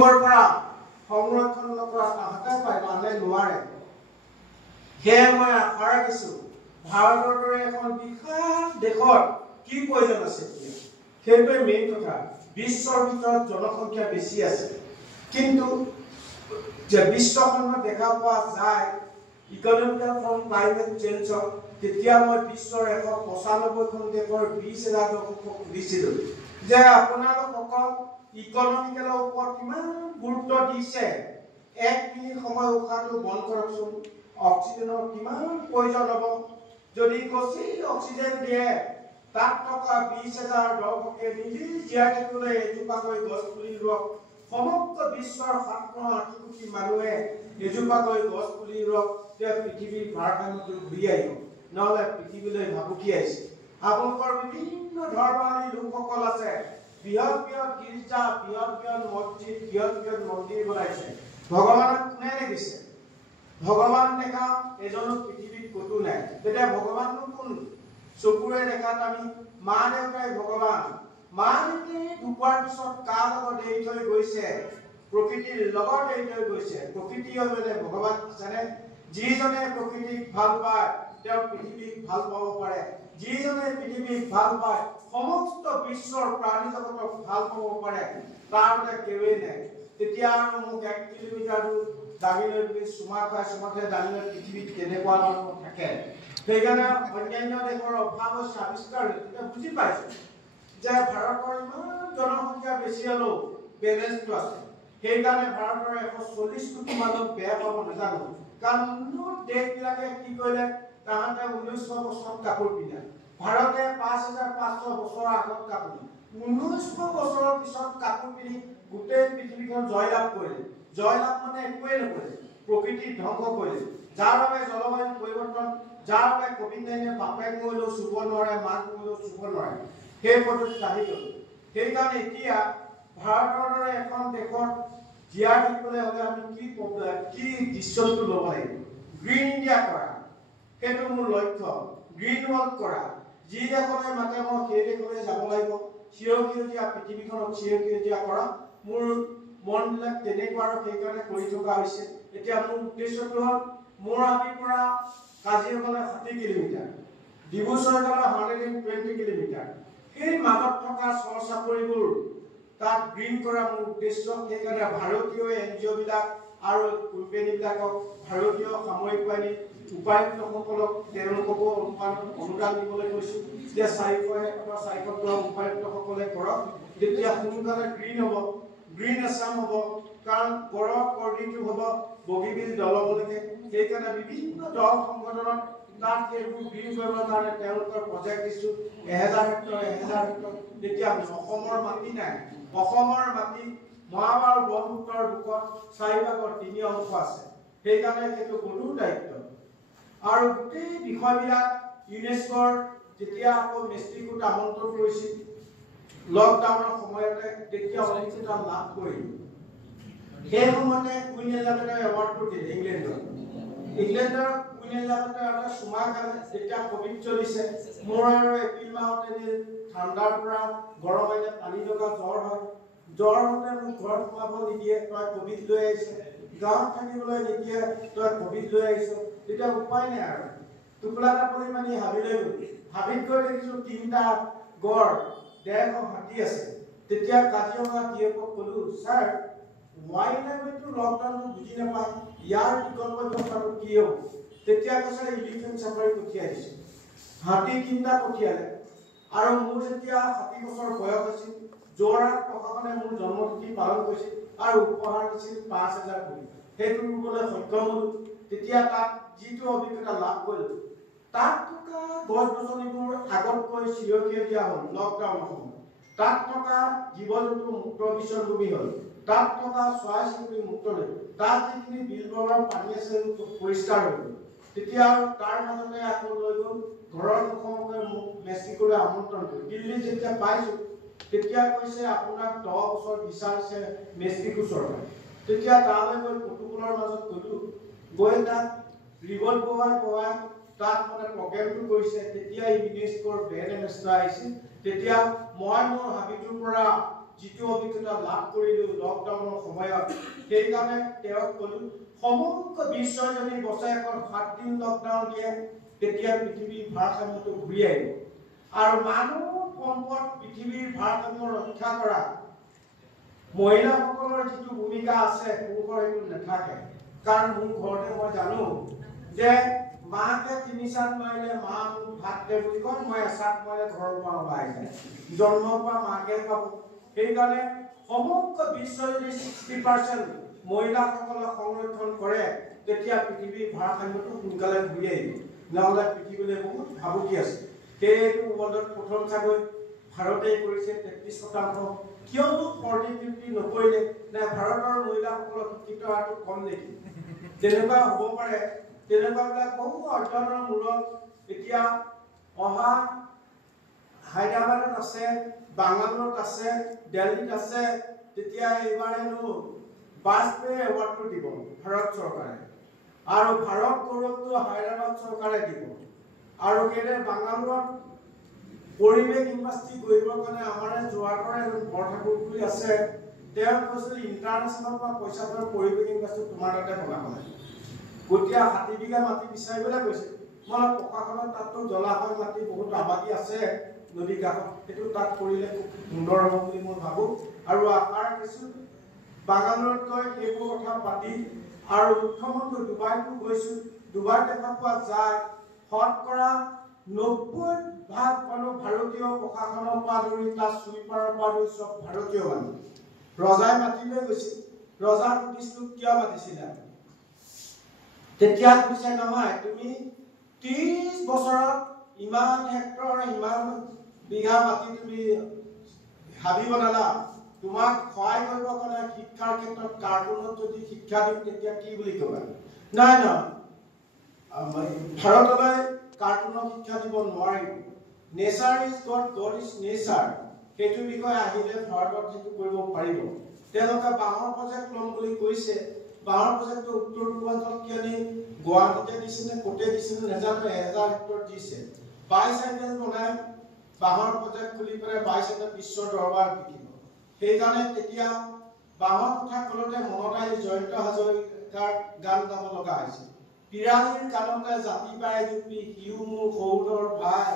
দুৰ্যোগৰ পৰা সংৰক্ষণ নকৰা তাহাঁতে পায়, মানুহে নোৱাৰে। সেয়ে মই আশা ৰাখিছোঁ ভাৰতৰ দৰে এখন বিশাল দেশত কি প্ৰয়োজন আছে এতিয়া, সেইটোৱে মেইন কথা। বিশ্বৰ ভিতৰত জনসংখ্যা বেছি আছে, কিন্তু যে বিশ্বখনত দেখা পোৱা যায় ইকনমিকেল ফ্ৰম ক্লাইমেট চেঞ্জক, তেতিয়া মই বিশ্বৰ 195খন দেশৰ 20,000 দৰ্শকক সুধিছিলোঁ যে আপোনালোকসকল ইকনমিকেলৰ ওপৰত কিমান গুৰুত্ব দিছে, 1 মিনিট সময় উশাহটো বন্ধ কৰকচোন, অক্সিজেনৰ কিমান প্ৰয়োজন হ'ব। যদি কচি অক্সিজেন দিয়ে, তাত থকা 20,000 দৰ্শকে মিলি জীয়াই থাকিবলৈ এজোপাকৈ গছ পুলি ৰুৱক। সমগ্ৰ বিশ্বৰ 780 কোটি মানুহে এজোপাকৈ গছ পুলি ৰুৱক, তেতিয়া পৃথিৱীৰ ভাৰসাম্যটো ঘূৰি আহিব, নহ'লে পৃথিৱীলৈ ভাবুকি আহিছে। আপোনালোকৰ বিভিন্ন ধৰ্মাৱলী লোকসকল আছে, বৃহৎ বৃহৎ গীৰ্জা, বৃহৎ বৃহৎ মছজিদ, বৃহৎ বৃহৎ মন্দিৰ বনাইছে। ভগৱানক কোনে দেখিছে? ভগৱান দেখা এজনো পৃথিৱীত ক'তো নাই। তেতিয়া ভগৱাননো কোন? চকুৰে দেখাত আমি মা দেউতাই ভগৱান। মা দেউতাই ঢুকোৱাৰ পিছত কাৰ লগত এৰি থৈ গৈছে? প্ৰকৃতিৰ লগত এৰি থৈ গৈছে। প্ৰকৃতি মানে ভগৱান আছেনে? যিজনে প্ৰকৃতিক ভাল পায় তেওঁ পৃথিৱীক ভাল পাব পাৰে। যিজনে পৃথিৱীক ভাল পায় সমস্ত বিশ্বৰ প্ৰাণী জগতক ভাল পাব পাৰে, তাৰ মানে কেউৱেই নাই। তেতিয়া আৰু মোক 1 কিলোমিটাৰ দূৰ দাঙি লৈ গৈ চুমা খাই চুমাতে দাঙি লৈ পৃথিৱীত কেনেকুৱা মানুহ থাকে। সেইকাৰণে অন্যান্য দেশৰ অভাৱ হৈছে আৱিষ্কাৰ হৈছে। তেতিয়া বুজি পাইছোঁ যে ভাৰতৰ ইমান জনসংখ্যা বেছি হ'লেও বেলেঞ্চটো আছে। সেইকাৰণে ভাৰতৰ 140 কোটি মানুহ বেয়া পাব নাজানো, কাৰণ উন্নত দেশবিলাকে কি কৰিলে, তাহাঁতে 1900 বছৰত কাপোৰ পিন্ধে। ভাৰতে 5500 বছৰৰ আগত কাপোৰ, 1900 বছৰৰ পিছত কাপোৰ পিন্ধি গোটেই পৃথিৱীখন জয়লাভ কৰিলে। জয়লাভ মানে একোৱেই নকৰিলে, প্ৰকৃতি ধ্বংস কৰিলে। যাৰ বাবে জলবায়ু পৰিৱৰ্তন, যাৰ বাবে COVID-19 বাপেক মৰিলেও চুব নোৱাৰে, মাক মৰিলেও চুব নোৱাৰে, সেই পদ্ধতিত আহি গ'ল। সেইকাৰণে এতিয়া ভাৰতৰ দৰে এখন দেশত জীয়াই থাকিবলৈ হ'লে আমি কি ডিচিশ্যনটো ল'ব লাগিব? গ্ৰীণ ইণ্ডিয়া কৰা, সেইটো মোৰ লক্ষ্য। গ্ৰীণ ৱৰ্ল্ড কৰা, যি দেশলৈ মাতে মই সেই দেশলৈ যাব লাগিব। সেউজীয়া পৃথিৱীখনক সেউজীয়া কৰা, মোৰ মনবিলাক তেনেকুৱা, আৰু সেইকাৰণে কৰি থকা হৈছে। এতিয়া মোৰ উদ্দেশ্যটো হ'ল মৌৰাহাটীৰ পৰা কাজিৰঙালৈ 60 কিলোমিটাৰ, ডিব্ৰুচৈখোলা 120 কিলোমিটাৰ, সেই মাজত থকা চৰ চাপৰিবোৰ তাত গ্ৰীণ কৰা মোৰ উদ্দেশ্য। সেইকাৰণে ভাৰতীয় NGO বিলাক আৰু কোম্পানীবিলাকক, ভাৰতীয় সামৰিক বাহিনী উপায়ুক্তসকলক তেওঁলোককো অনুদান দিবলৈ কৈছোঁ যে 400 হেক্টৰ 410 উপায়ুক্তসকলে কৰক, তেতিয়া সোনকালে গ্ৰীণ হ'ব, গ্ৰীণ আছাম হ'ব। কাৰণ গড় কৰ্ডিটো হ'ব বগীবিল দলঙলৈকে। সেইকাৰণে বিভিন্ন দল সংগঠনত তাত সেইবোৰ গ্ৰীণ কৰিবৰ কাৰণে তেওঁলোকৰ প্ৰজেক্ট দিছোঁ। 1000 হেক্টৰ 1000 হেক্টৰ। তেতিয়া অসমৰ মাটি নাই, অসমৰ মাটি মহাবাৰ ব্ৰহ্মপুত্ৰৰ বুকত 4ভাগৰ 3 অংশ আছে। সেইকাৰণে সেইটো গৰুৰ দায়িত্ব। আৰু গোটেই বিষয়বিলাক ইউনেস্কোৰ যেতিয়া আকৌ মেক্সিকোত আমন্ত্ৰণ কৰিছিল লকডাউনৰ সময়তে, তেতিয়া অলিম্পিকত লাভ কৰিল। সেই সময়তে কুইন এলিজাবেথৰ এৱাৰ্ডটো দিলে ইংলেণ্ডৰ কুইন এলিজাবেথৰ এটা চুমা খালে। যেতিয়া কোভিড চলিছে, মোৰ আৰু এপ্ৰিল মাহতে ঠাণ্ডাৰ পৰা গৰম আহিলে পানী লগা জ্বৰ হয়। জ্বৰ হওঁতে মোক ঘৰত সোমাব নিদিয়ে, তই কোভিড লৈ আহিছ। গাঁৱত থাকিবলৈ নিদিয়ে, তই কোভিড লৈ আহিছ। তেতিয়া উপায় নাই আৰু টোপোলা টাপলি মানি হাবিলৈ গ'লো। হাবিত গৈ দেখিছোঁ 3টা গড়, 150 হাতী আছে। তেতিয়া কাজিৰঙা DFক ক'লো, ছাৰ ৱাইল্ড লাইফটো লকডাউনটো বুজি নাপায়, ইয়াৰ বিকল্প ব্যৱস্থাটো কি হ'ব? তেতিয়া কৈছে এলিফেণ্ট চাফাৰী পঠিয়াই দিছোঁ। হাতী 3টা পঠিয়ালে। আৰু মোৰ যেতিয়া 60 বছৰ বয়স আছিল, যোৰহাট প্ৰশাসনে মোৰ জন্মতিথি পালন কৰিছিল আৰু উপহাৰ দিছিল 5000 কোটি। সেইটো ৰুবলৈ সক্ষম হ'লো। তেতিয়া তাত যিটো অভিজ্ঞতা লাভ কৰিলোঁ, তাত থকা গছ-গছনিবোৰ আগতকৈ চিৰসেউজীয়া হ'ল লকডাউনৰ সময়ত। তাত থকা জীৱ-জন্তু মুক্ত বিচৰণ ভূমি হ'ল। তাত থকা চৰাই-চিৰিকটি মুক্ত হ'ল। তাত যিখিনি বিল-বৰৰ পানী আছে পৰিষ্কাৰ হৈ গ'ল। তেতিয়া আৰু তাৰ মাজতে আকৌ লৈ গ'ল ঘৰৰ মুখমুখে মোক মেক্সিকোলৈ আমন্ত্ৰণ কৰিলে। দিল্লী যেতিয়া পাইছোঁ, তেতিয়া কৈছে আপোনাক 10 বছৰ ভিছা দিছে মেক্সিকো চৰকাৰে। তেতিয়া তালৈ গৈ প্ৰটোকলৰ মাজত গ'লো, গৈ তাত ৰিবন বহুৱাই তাত মানে প্ৰগ্ৰেমটো কৰিছে। তেতিয়া ইউনেস্কোৰ ব্ৰেণ্ড এম্বেছাডৰ আহিছিল। তেতিয়া মই মোৰ হাবিটোৰ পৰা যিটো অভিজ্ঞতা লাভ কৰিলো লকডাউনৰ সময়ত সেইকাৰণে তেওঁক ক'লো সমগ্ৰ বিশ্বই যদি বছৰেকত 7 দিন লকডাউন দিয়ে তেতিয়া পৃথিৱীৰ ভাৰসাম্যটো ঘূৰি আহিব আৰু মানুহ সম্পদ পৃথিৱীৰ ভাৰসাম্য ৰক্ষা কৰা মহিলাসকলৰ যিটো ভূমিকা আছে পুৰুষৰ সেইটো নাথাকে কাৰণ মোৰ ঘৰতে মই জানো যে মাকে 3 চাত মাৰিলে মা মোক ভাত দে বুলি কয় মই এচাত মাৰিলে ঘৰৰ পৰা ওলাই যায় জন্মৰ পৰা মাকে পাব সেইকাৰণে সমগ্ৰ বিশ্বই যদি 60% মহিলাসকলক সংৰক্ষণ কৰে তেতিয়া পৃথিৱীৰ ভাৰসাম্যটো সোনকালে ঘূৰি আহিব নহ'লে পৃথিৱীলৈ বহুত ভাবুকি আছে সেইটো ৱৰ্ল্ডত প্ৰথম চাগৈ ভাৰতেই কৰিছে 33% কিয়নো 40-50 নকৰিলে নে ভাৰতৰ মহিলাসকলৰ শিক্ষিত হাৰটো কম নেকি তেনেকুৱা হ'ব পাৰে তেনেকুৱাবিলাক বহু অধ্যয়নৰ মূলত এতিয়া অহা হায়দৰাবাদত আছে বাংগালোৰত আছে দিল্লীত আছে তেতিয়া এইবাৰ হেনো বাজপেয়ী এৱাৰ্ডটো দিব ভাৰত চৰকাৰে আৰু ভাৰত গৌৰৱটো হায়দৰাবাদ চৰকাৰে দিব আৰু কেনে বাংগালোৰত পৰিৱেশ ইউনিভাৰ্চিটি কৰিবৰ কাৰণে আমাৰ যোৱাটৰে এজন বৰঠাকুৰ বুলি আছে তেওঁ কৈছিল ইণ্টাৰনেশ্যনেল পৰা পইচা লৈ পৰিৱেশ ইউনিভাৰ্চিটি তোমাৰ তাতে বনাব লাগে গতিয়া 60 বিঘা মাটি বিচাৰিবলৈ কৈছে মই প্ৰশাসনৰ তাততো জলাশয় মাটি বহুত আবাদী আছে নদী কাষত সেইটো তাত কৰিলে খুব সুন্দৰ হ'ব বুলি মই ভাবো আৰু আশা ৰাখিছো বাংগালোৰত গৈ এইবোৰ কথা পাতি আৰু মুখ্যমন্ত্ৰী ডুবাইতো গৈছো ডুবাই দেখা পোৱা যায় শতকৰা 90% মানুহ ভাৰতীয় প্ৰশাসনৰ পৰা ধৰি তাৰ সুইপাৰৰ পৰা ধৰি সব ভাৰতীয় মানুহ ৰজাই মাতিলৈ গৈছিল ৰজাক সুধিছিলো কিয় মাতিছিলা তেতিয়া কৈছে নহয় তুমি 30 বছৰত ইমান হেক্টৰ ইমান বিঘা মাটি তুমি হাবি বনালা তোমাক সহায় কৰিবৰ কাৰণে শিক্ষাৰ ক্ষেত্ৰত কাৰ্টুনত যদি শিক্ষা দিওঁ তেতিয়া কি বুলি ক'বা নাই নহয় ভাৰতলৈ কাৰ্টুনত শিক্ষা দিব নোৱাৰিম nature is god god is nature সেইটো বিষয়ে আহিলে ভাৰতত সেইটো কৰিব পাৰিব তেওঁলোকে বাঁহৰ প্ৰজেক্ট ল'ম বুলি কৈছে বাঁহৰ প্ৰজেক্টটো উত্তৰ পূৰ্বাঞ্চল কিয়নি গুৱাহাটীতে দিছে নে ক'তে দিছে নে নাজানো 1000 হেক্টৰ দিছে 22 হাজাৰ বনাই বাঁহৰ প্ৰজেক্ট খুলি পেলাই 22 হাজাৰ বিশ্বৰ দৰবাৰ বিকিব সেইকাৰণে তেতিয়া বাঁহৰ কথা ক'লতে মনত আহি জয়ন্ত হাজৰিকাৰ গান গাব লগা হৈছে পিৰালিৰ কাণতে জাতি পাই জুপি সিও মোৰ সৌদৰ ভাই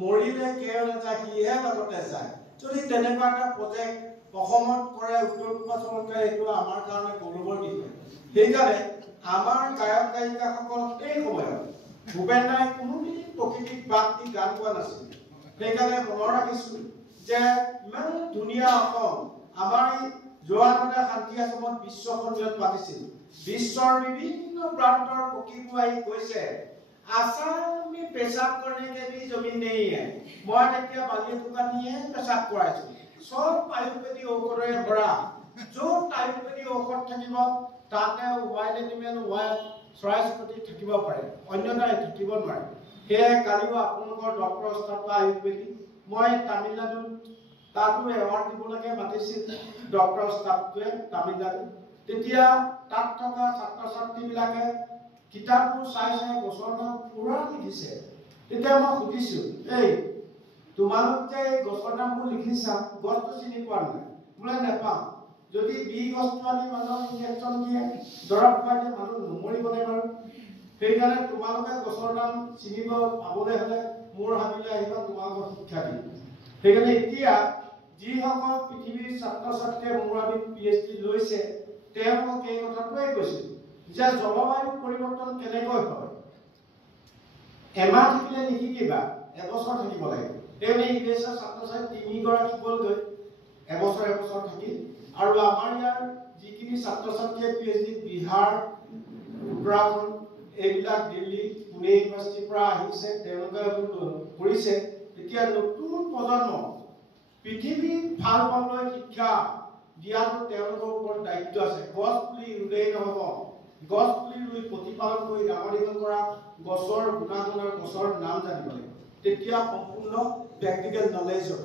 মৰিলে কেও নাযায় সিহে লগতে যায় যদি তেনেকুৱা এটা প্ৰজেক্ট অসমত কৰে উত্তৰ পূৰ্বাঞ্চলত এইটো আমাৰ কাৰণে গৌৰৱৰ বিষয় সেইকাৰণে আমাৰ গায়ক গায়িকাসকল এই সময়ত ভূপেন দাই কোনোদিন প্ৰকৃতিক বাদ দি গান গোৱা নাছিল সেইকাৰণে মনত ৰাখিছো যে ইমান ধুনীয়া অসম আমাৰ যোৱাবাৰ শান্তি আশ্ৰমত বিশ্ব সন্মিলন পাতিছিল বিশ্বৰ বিভিন্ন প্ৰান্তৰ পক্ষীবোৰ আহি কৈছে आसाम में पेशाब करने के भी जमीन नहीं है मैं देखिए बालिया दुकान नहीं है पेशाब कराइছো सब आयुर्वेदिक औषधरे भरा जो आयुर्वेदिक औषध থাকিব তাতে ওয়াইল্ড এনিমেল ওয়াইল্ড চৰাইচিৰিকটি থাকিব পাৰে অন্যথাই থাকিব নোৱাৰে হে কালিও আপোনালোকৰ ডক্টৰ ষ্টাফ আयुर्वेदिक মই তামিলনাডু তাতো এৱাৰ্ড দিব লাগে মাতিছিল ডক্টৰ ষ্টাফটোৱে তামিলনাডু তেতিয়া তাত থকা ছাত্ৰ ছাত্ৰীবিলাকে কিতাপবোৰ চাই গছৰ নাম পুৰা লিখিছে তেতিয়া মই সুধিছো এই তোমালোকে গছৰ নামবোৰ লিখিছা গছটো চিনি পোৱা নাই বোলে নেপাওঁ যদি বি গছটো আনি মানুহক ইনজেকশ্যন দিয়ে দৰৱ খুৱাই দিয়ে মানুহ নমৰিবনে বাৰু সেইকাৰণে তোমালোকে গছৰ নাম চিনিব পাবলৈ হ'লে মোৰ হাবিলৈ আহিবা তোমালোকক শিক্ষা দিম সেইকাৰণে এতিয়া যিসকল পৃথিৱীৰ ছাত্ৰ ছাত্ৰীয়ে মোৰ হাবিত PhD লৈছে তেওঁলোকক এই কথাটোৱে কৈছিল যে জলবায়ু পৰিৱৰ্তন কেনেকৈ হয় এমাহ থাকিলে নিশিকিবা এবছৰ থাকিব লাগে তেনে ইংলিছৰ ছাত্ৰ ছাত্ৰী 3 গৰাকী গ'লগৈ এবছৰ থাকি আৰু আমাৰ ইয়াৰ যিখিনি ছাত্ৰ ছাত্ৰীয়ে PhD বিহাৰ উত্তৰাখণ্ড এইবিলাক দিল্লী পুনে ইউনিভাৰ্চিটিৰ পৰা আহিছে তেওঁলোকে কৰিছে এতিয়া নতুন প্ৰজন্ম পৃথিৱীত ভাল পাবলৈ শিক্ষা দিয়াটো তেওঁলোকৰ ওপৰত দায়িত্ব আছে গছ পুলি ৰুলেই নহ'ব গছ পুলি ৰুই প্ৰতিপালন কৰি ডাঙৰ দীঘল কৰা গছৰ গুণাগুণ আৰু গছৰ নাম জানিব লাগিব তেতিয়া সম্পূৰ্ণ প্ৰেক্টিকেল নলেজ হ'ব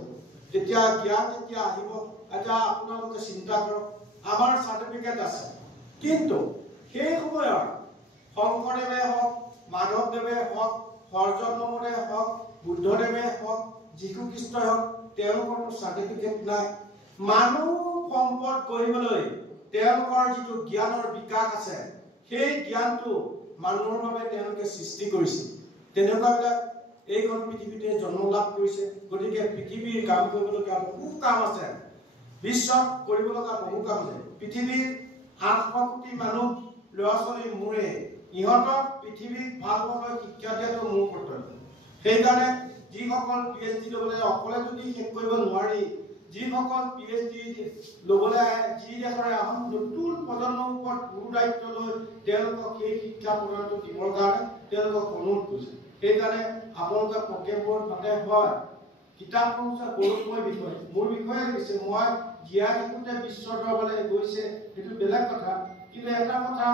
তেতিয়া জ্ঞান তেতিয়া আহিব এটা আপোনালোকে চিন্তা কৰক আমাৰ চাৰ্টিফিকেট আছে কিন্তু সেই সময়ত শংকৰদেৱে হওক মাধৱদেৱে হওক হৰজন্মদেৱে হওক বুদ্ধদেৱে হওক যীশু খ্ৰীষ্টই হওক তেওঁলোকৰ চাৰ্টিফিকেট নাই মানুহ সম্পদ কৰিবলৈ তেওঁলোকৰ যিটো জ্ঞানৰ বিকাশ আছে সেই জ্ঞানটো মানুহৰ বাবে তেওঁলোকে সৃষ্টি কৰিছিল তেনেকুৱাবিলাক এইখন পৃথিৱীতে জন্ম লাভ কৰিছে গতিকে পৃথিৱীৰ কাম কৰিবলগীয়া বহু কাম আছে বিশ্বত কৰিবলগীয়া বহু কাম আছে পৃথিৱীৰ 800 কোটি মানুহ ল'ৰা ছোৱালী মোৰে ইহঁতক পৃথিৱীক ভাল ভাৱে শিক্ষা দিয়াটো মোৰ কৰ্তব্য সেইকাৰণে যিসকল PhD ল'বলৈ অকলে যদি শেষ কৰিব নোৱাৰি যিসকল PhD ল'বলৈ আহে যি দেশৰে এখন নতুন প্ৰজন্মৰ ওপৰত গুৰু দায়িত্ব লৈ তেওঁলোকক সেই শিক্ষা প্ৰদানটো দিবৰ কাৰণে তেওঁলোকক অনুৰোধ কৰিছে সেইকাৰণে আপোনালোকে প্ৰত্যেকবোৰ তাতে হয় কিতাপ পঢ়া গৌৰৱময় বিষয় মোৰ বিষয়ে লিখিছে মই জীয়াই থাকোঁতে বিশ্বৰ দৰবাৰলৈ গৈছে সেইটো বেলেগ কথা কিন্তু এটা কথা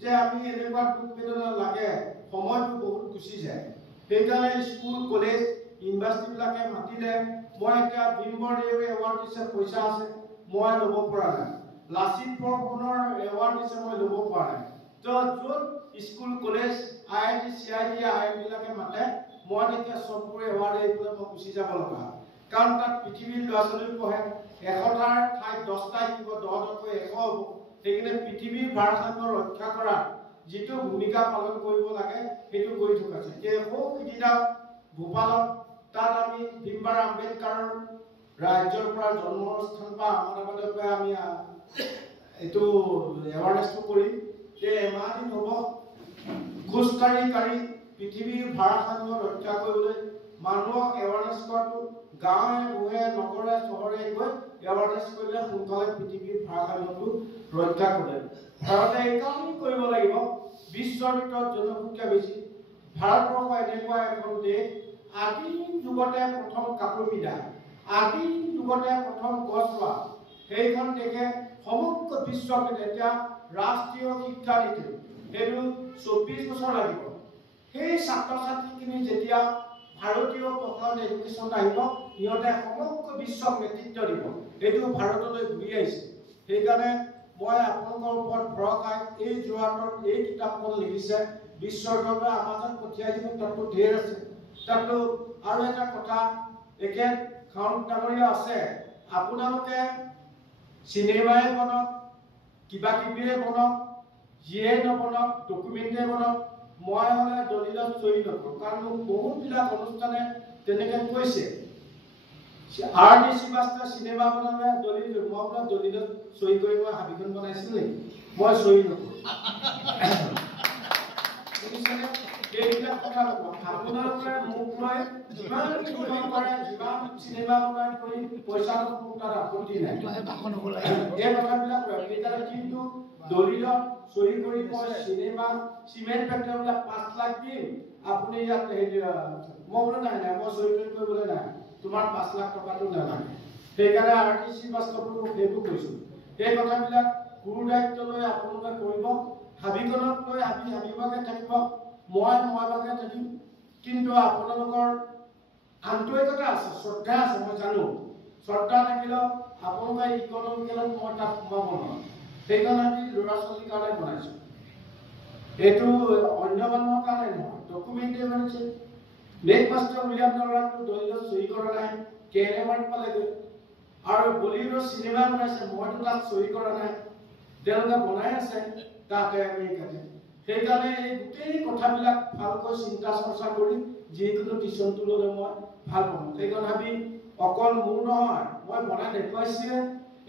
যে আমি এনেকুৱা দুখ বেদনা লাগে সময়টো বহুত গুচি যায় সেইকাৰণে স্কুল কলেজ ইউনিভাৰ্চিটিবিলাকে মাতিলে মই এতিয়া ভীমবৰদেৱে এৱাৰ্ড দিছে পইচা আছে মই ল'ব পৰা নাই লাচিত বৰফুকনৰ এৱাৰ্ড দিছে মই ল'ব পৰা নাই তো য'ত স্কুল কলেজ IIT CIT বিলাকে মাতে মই তেতিয়া চববোৰ এৱাৰ্ড এইফালে মই গুচি যাব লগা কাৰণ তাত পৃথিৱীৰ ল'ৰা ছোৱালী পঢ়ে 100টাৰ ঠাইত 10টা থাকিব 10তকৈ 100 হ'ব সেইকাৰণে পৃথিৱীৰ ভাৰসাম্য ৰক্ষা কৰা যিটো ভূমিকা পালন কৰিব লাগে সেইটো কৰি থকা আছে সেই সিদিনা ভূপালত তাত আমি ভীমবাৰ আম্বেদকাৰ ৰাজ্যৰ পৰা জন্মস্থান পৰা আহমেদাবাদৰ পৰা আমি এইটো এৱাৰনেছটো কৰি এই এমাহ দিন হ'ব খোজকাঢ়ি পৃথিৱীৰ ভাৰসাম্য ৰক্ষা কৰিবলৈ মানুহক এৱাৰনেছ কৰাটো গাঁৱে ভূঞে নগৰে চহৰে গৈ এৱাৰনেছ কৰিলে সোনকালে পৃথিৱীৰ ভাৰসাম্যটো ৰক্ষা কৰে ভাৰতে এই কাম কৰিব লাগিব বিশ্বৰ ভিতৰত জনসংখ্যা বেছি ভাৰতবৰ্ষ এনেকুৱা এখন দেশ আদিম যুগতে প্ৰথম কাপোৰ পিন্ধা আদিম যুগতে প্ৰথম গছ ৰোৱা সেইখন দেশে সমগ্ৰ বিশ্বকে এতিয়া ৰাষ্ট্ৰীয় শিক্ষা নীতি সেইটো 24 বছৰ লাগিব সেই ছাত্ৰ ছাত্ৰীখিনি যেতিয়া ভাৰতীয় প্ৰকাৰৰ এডুকেশ্যন আহিব ইহঁতে সমগ্ৰ বিশ্বক নেতৃত্ব দিব এইটো ভাৰতলৈ ঘূৰি আহিছে সেইকাৰণে মই আপোনালোকৰ ওপৰত ভৰসাই এই যোৱাটোত এই কিতাপখন লিখিছে বিশ্বৰ দৰবাৰ আমাজন পঠিয়াই দিব তাতো ঢেৰ আছে তাতো আৰু এটা কথা একে খাউণ্ড ডাঙৰীয়া আছে আপোনালোকে চিনেমাই বনক কিবা কিবিয়ে বনক যিয়ে নবনক ডকুমেণ্টে বনক মই হ'লে দলিলত চহী নকৰোঁ কাৰণ মোক বহুতবিলাক অনুষ্ঠানে তেনেকৈ কৈছে RD Srivastava চিনেমা বনালে দলিল মই বোলে দলিলত চহী কৰি মই হাবিখন বনাইছিল নেকি মই চহী নকৰোঁ এইবিলাক কথা আপোনালোকে মোক লৈ যিমান কৰে যিমান চিনেমা বনাই কৰি পইচা মোক তাত আপত্তি নাই এই কথাবিলাক সেইকাৰণে কিন্তু দলিলত চহী কৰি মই চিনেমা চিমেণ্ট ফেক্টৰীবিলাক 5 লাখ দিম আপুনি ইয়াত মই বোলে নাই মই চহী কৰিবলৈ নাই তোমাৰ 5 লাখ টকাটো নালাগে সেইকাৰণে RD Srivastava সেইবোৰ কৈছোঁ এই কথাবিলাক গুৰু দায়িত্ব লৈ আপোনালোকে কৰিব হাবিখনক লৈ হাবিভাগে থাকিব মই ভাগে থাকিম কিন্তু আপোনালোকৰ আন্তৰিকতা আছে শ্ৰদ্ধা আছে মই জানো শ্ৰদ্ধা থাকিলেও আপোনালোকে ইকনমিকেলত মই তাত সোমাব নোৱাৰোঁ সেইকাৰণে আমি ল'ৰা ছোৱালীৰ কাৰণে বনাইছোঁ এইটো অন্য মানুহৰ কাৰণে নহয় ডকুমেণ্টে বনাইছে মেকমাষ্টাৰ উইলিয়াম নৰাকটো দলিলত চহী কৰা নাই কেনেবাৰ্ড পালেগৈ আৰু বলিউডৰ চিনেমা বনাইছে মইতো তাত চহী কৰা নাই তেওঁলোকে বনাই আছে তাতে আমেৰিকাতে সেইকাৰণে এই গোটেই কথাবিলাক ভালকৈ চিন্তা চৰ্চা কৰি যিকোনো টিউশ্যনটো ল'লে মই ভাল পাওঁ সেইকাৰণে আমি অকল মোৰ নহয় মই বনাই দেখুৱাইছিলে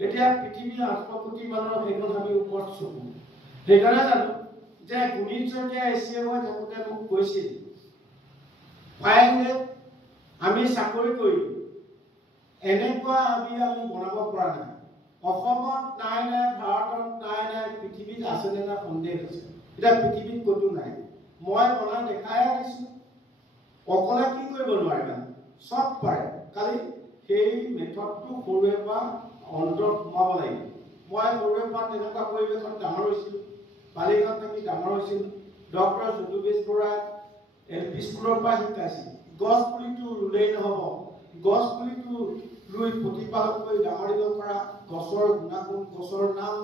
এতিয়া পৃথিৱীৰ 800 কোটি মানুহৰ সেইখন আমি ওপৰত চকু সেইকাৰণে জানো যে গুণিত শইকীয়া এছিয়া হৈ থাকোঁতে মোক কৈছিল ফাইনেল আমি চাকৰি কৰি এনেকুৱা আমি বনাব পৰা নাই অসমত নাই ভাৰতত নাই পৃথিৱীত আছে নে নাই সন্দেহ আছে এটা পৃথিৱীত ক'তো নাই মই বনাই দেখাই আনিছোঁ অকলে কি কৰিব নোৱাৰিবা সব পাৰে খালি সেই মেথডটো সৰুৰে পৰা অন্তৰত সোমাব লাগিব মই সৰুৰে পৰা তেনেকুৱা পৰিৱেশত ডাঙৰ হৈছিলোঁ বালিগাঁৱত থাকি ডাঙৰ হৈছিলোঁ ডক্টৰ যদুবেশ বৰাই LP স্কুলৰ পৰা শিকাইছিল গছ পুলিটো ৰুলেই নহ'ব গছ পুলিটো ৰুই প্ৰতিপালন কৰি ডাঙৰ দীঘল কৰা গছৰ গুণাগুণ গছৰ নাম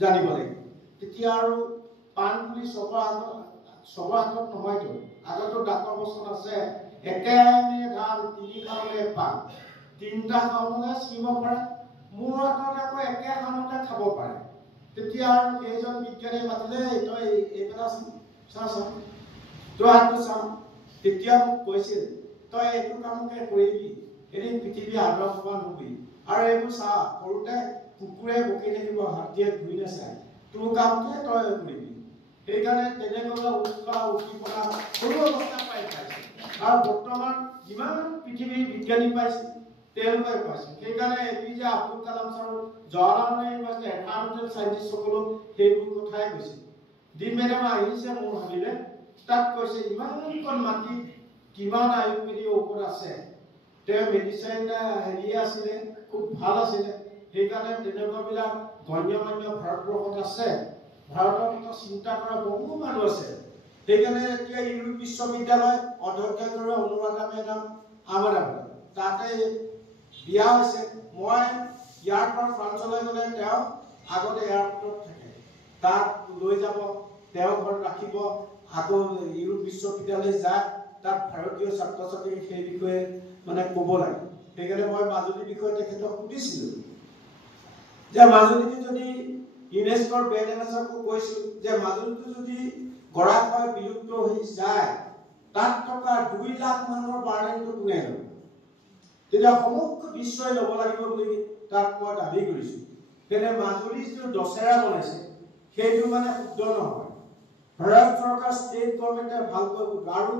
জানিব লাগিব তেতিয়া আৰু পাণ পুলি চবৰ হাতত নহয়তো আগতো ডাকৰ বচন আছে একে আইনে ধান 3 খাওঁলে পাণ 3টা খাওঁলে ছিঙিব পাৰে মোৰ হাতত আকৌ একেখনতে খাব পাৰে। তেতিয়া আৰু এইজন বিজ্ঞানী মাতিলে, তই এইফালে চা তই হাতটো চাওঁ। তেতিয়া মোক কৈছিল, তই এইটো কামকে কৰিবি, এদিন পৃথিৱী আদৰ্শৱান হবি। আৰু এইবোৰ চা, সৰুতে কুকুৰে বকি থাকিব, হাতীয়ে ঘূৰি নাচায়, তোৰ কামটোৱে তই কৰিবি। সেইকাৰণে তেনেকুৱা উৎসাহ উদ্দীপনা সৰু অৱস্থা পাই পাইছে। আৰু বৰ্তমান যিমান পৃথিৱীৰ বিজ্ঞানী পাইছে তেওঁলোকে পাইছে। সেইকাৰণে APJ Abdul Kalam sir, Jawaharlal university environmental চাইণ্টিষ্টসকলেও সেইবোৰ কথাই কৈছে। দিন মেডাম আহিছে মোৰ ভাবিলে, তাত কৈছে ইমানকণ মাটিত কিমান আয়ুৰ্বেদিক ঔষধ আছে। তেওঁ মেডিচিন আছিলে, খুব ভাল আছিলে। সেইকাৰণে তেনেকুৱাবিলাক গণ্য মান্য ভাৰতবৰ্ষত আছে। ভাৰতৰ কথা চিন্তা কৰা বহু মানুহ আছে। সেইকাৰণে এতিয়া ইউৰোপ বিশ্ববিদ্যালয় অধ্যক্ষ অনুৰাধা মেডাম আহমেদাবাদ, তাতে বিয়া হৈছে। মই ইয়াৰ পৰা ফ্ৰান্সলৈ গ'লে তেওঁ আগতে এয়াৰপৰ্টত থাকে, তাত লৈ যাব, তেওঁ ঘৰত ৰাখিব, আকৌ ইউৰোপ বিশ্ববিদ্যালয় যায়, তাত ভাৰতীয় ছাত্ৰ ছাত্ৰীক সেই বিষয়ে ক'ব লাগে। সেইকাৰণে মই মাজুলীৰ বিষয়ে তেখেতক সুধিছিলোঁ যে মাজুলীটো যদি ইউনেস্কোৰ বেদ এনাৰ্ছকো কৈছোঁ যে মাজুলীটো যদি গৰাখহনীয়া বিলুপ্ত হৈ যায়, তাত থকা 2 লাখ মানুহৰ বাৰ্ডেনটো কোনে ল'ব? তেতিয়া সমগ্ৰ বিশ্বই ল'ব লাগিব বুলি তাত মই দাবী কৰিছোঁ। তেনে মাজুলীৰ যিটো দশেৰা বনাইছে সেইটো শুদ্ধ নহয়। ভাৰত চৰকাৰ ষ্টেট গভৰ্ণমেণ্টে ভালকৈ আৰু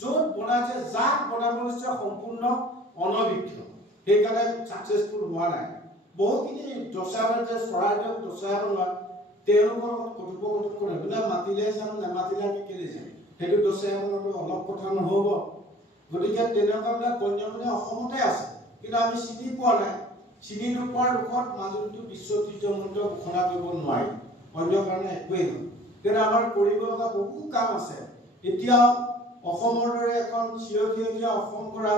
য'ত বনাইছে, যাক বনাব দিছে সম্পূৰ্ণ অনভিজ্ঞ, সেইকাৰণে ছাকচেছফুল হোৱা নাই। বহুখিনি দশেৰা যে চৰাইদেউ দশেৰা বনোৱা, তেওঁলোকৰ লগত কথোপকথন কৰে, বোলে মাতিলে যাম, নামাতিলে আমি কেলৈ যাম, সেইটো দশেৰা বনোৱাটো অলপ কথা নহ'ব। গতিকে তেনেকুৱাবিলাক গণ্যমান্য অসমতে আছে, কিন্তু আমি চিনি পোৱা নাই। চিনি নোপোৱাৰ দুখত মাজুলীটো বিশ্ব ঐতিহ্যমণ্ডিত ঘোষণা কৰিব নোৱাৰি, অন্য কাৰণে একোৱেই নহয়। কিন্তু আমাৰ কৰিব লগা বহু কাম আছে। এতিয়াও অসমৰ দৰে এখন চিৰসেউজীয়া অসম কৰা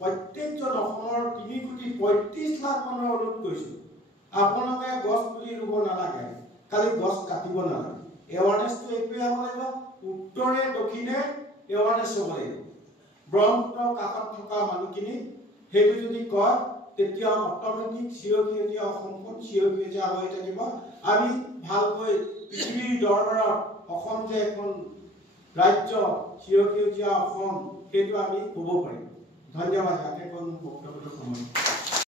প্ৰত্যেকজন অসমৰ 3,35 লাখ মানুহৰ অনুৰোধ কৰিছোঁ, আপোনালোকে গছ পুলি ৰুব নালাগে, খালি গছ কাটিব নালাগে। এৱাৰনেছটো এইটোৱে হ'ব লাগিব, উত্তৰে দক্ষিণে এৱাৰনেছ হ'ব লাগিব। ব্ৰহ্মপুত্ৰৰ কাষত থকা মানুহখিনি সেইটো যদি কয়, তেতিয়া অট'মেটিক চিৰসেউজীয়া অসমখন চিৰসেউজীয়া হৈ থাকিব। আমি ভালকৈ পৃথিৱীৰ দৰবাৰত অসম যে এখন ৰাজ্য, চিৰসেউজীয়া অসম, সেইটো আমি ক'ব পাৰিম। ধন্যবাদ। বক্তব্যটো সময়